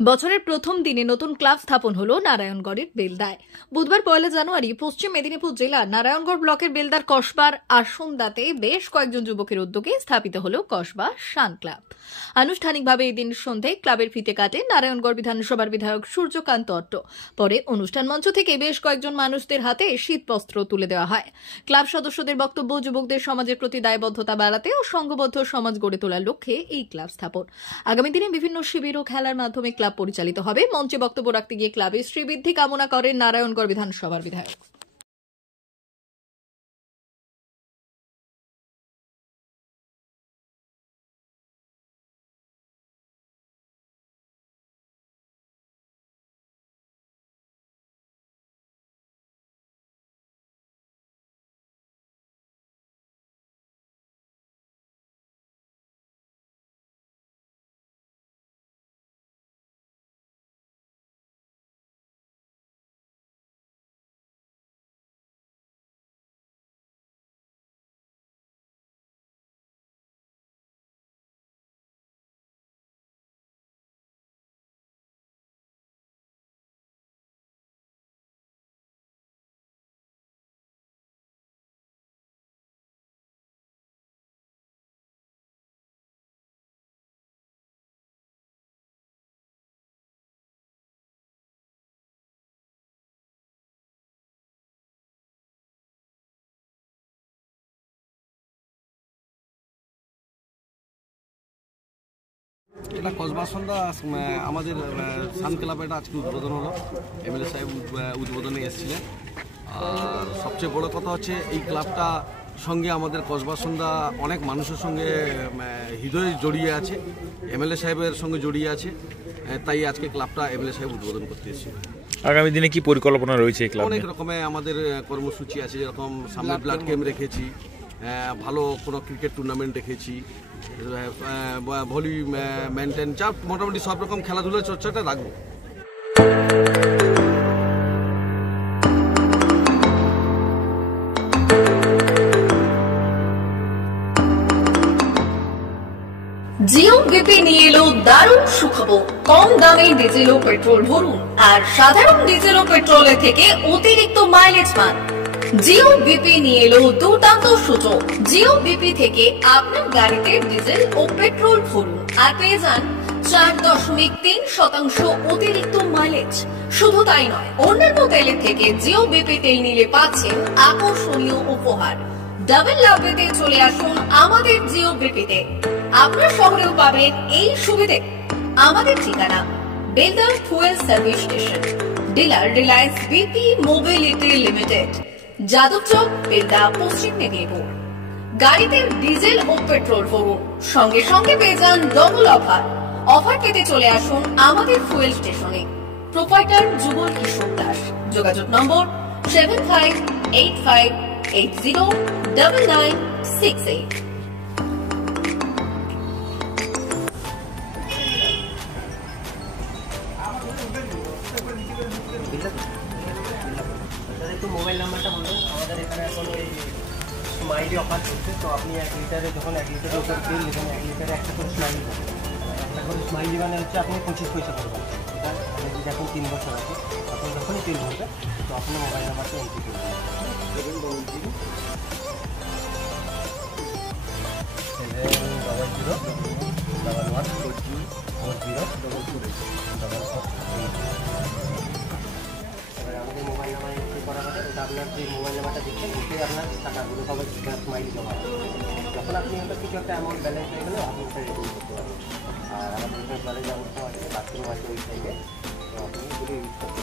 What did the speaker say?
বছরের প্রথম দিনে নতুন ক্লাব স্থাপন হলো নারায়ণগড়ের বেলদায়। বুধবার 1 জানুয়ারি পশ্চিম মেদিনীপুর জেলার নারায়ণগড় ব্লকের বেলদার কসবার আসনদাতে বেশ কয়েকজন যুবকের উদ্যোগে স্থাপিত হলো কসবা শান ক্লাব। আনুষ্ঠানিকভাবে এদিন সন্ধ্যায় ক্লাবের ফিতে কাটেন নারায়ণগড় বিধানসভার বিধায়ক সূর্যকান্ত অট্ট। পরে অনুষ্ঠান মঞ্চ থেকে বেশ কয়েকজন মানুষদের হাতে শীতবস্ত্র তুলে দেওয়া হয়। ক্লাব সদস্যদের বক্তব্য, যুবকদের সমাজের প্রতি দায়বদ্ধতা বাড়াতে ও সংঘবদ্ধ সমাজ গড়ে তোলার লক্ষ্যে এই ক্লাব স্থাপন। আগামী দিনে বিভিন্ন শিবির ও খেলার মাধ্যমে ক্লাব পরিচালিত হবে। মঞ্চে বক্তব্য রাখতে গিয়ে ক্লাবের শ্রীবৃদ্ধি কামনা করেন নারায়ণগড় বিধানসভার বিধায়ক। এটা কসবা সন্ধ্যা আমাদের সান ক্লাবে এটা আজকে উদ্বোধন হলো। এমএলএ সাহেব উদ্বোধনে এসেছিলেন। আর সবচেয়ে বড় কথা হচ্ছে এই ক্লাবটা সঙ্গে আমাদের কসবা সন্ধ্যা অনেক মানুষের সঙ্গে হৃদয়ে জড়িয়ে আছে, এমএলএ সাহেবের সঙ্গে জড়িয়ে আছে। তাই আজকে ক্লাবটা এমএলএ সাহেব উদ্বোধন করতে এসেছিল। আগামী দিনে কি পরিকল্পনা রয়েছে এই ক্লাবে? অনেক রকমের আমাদের কর্মসূচি আছে, যেরকম সামনে ব্লাড ক্যাম্প রেখেছি, ভালো কোনো ক্রিকেট টুর্নামেন্ট রেখেছি, ভলি মেনটেন মোটামুটি সব রকম খেলাধুলার চর্চাটা রাখবো। জিও বিপি নিয়ে এলো দারুণ সুখবর। কম দামে ডিজেল ও পেট্রোল ভরুন আর সাধারণ ডিজেল ও পেট্রোলের থেকে অতিরিক্ত মাইলেজ পান। জিও বিপি নিয়ে এলো দুর্দান্ত সুযোগ। জিও বিপি থেকে আপনার গাড়িতে ডিজেল ও পেট্রোল ভরুন আর পেয়ে যান 4.3% অতিরিক্ত মাইলেজ। শুধু তাই নয়, অন্যান্য তেলের থেকে জিও বিপি তেল নিলে পাচ্ছেন আকর্ষণীয় উপহার। ডাবল লাভ পেতে চলে আসুন আমাদের জিও বিপিতে। আপনার শহরেও পাবেন এই সুবিধে। আমাদের ঠিকানা Belda fuel service station, dealer Reliance BP mobility limited, Jadabchak, Belda, পশ্চিম মেদিনীপুর। গাড়িতে ডিজেল ও পেট্রোল ভরুন, সঙ্গে সঙ্গে পেয়ে যান ডবল অফার। অফার পেতে চলে আসুন আমাদের ফুয়েল স্টেশনে। প্রোপাইটার যুগল কিশোর দাস। যোগাযোগ নম্বর 7585809968। একটু মোবাইল নাম্বারটা বলুন। আমাদের এখানে এখন ওই স্মাইলি অফার চলছে, তো আপনি 1 লিটারে যখন 1 লিটারের উপর তেল নেবেন, 1 লিটারে একটা করে স্মাইলি পাবেন। একটা করে স্মাইলি মানে হচ্ছে আপনি 25 পয়সা পাবেন। এটা আপনি যদি এখন 3 বছর আছে, আপনি যখনই তেল ভরবেন তো আপনার মোবাইল নাম্বারটা এন্ট্রি করবেন। আমাদের মোবাইল নাম্বার এন্ট্রি করা হবে। এটা আপনার যে মোবাইল নাম্বারটা দিচ্ছেন ওতে আপনার টাকাগুলো সবাই স্মাইলি জমা হবে। যখন আপনি ওটা কিছু একটা অ্যামাউন্ট ব্যালেন্স হয়ে গেলে আপনি ওটা রিডিম করতে পারবেন। আর আমাদের ব্যালেন্স অবস্থা আছে, বাথরুম আছে ওই সাইডে, তো আপনি যদি ইউজ করতে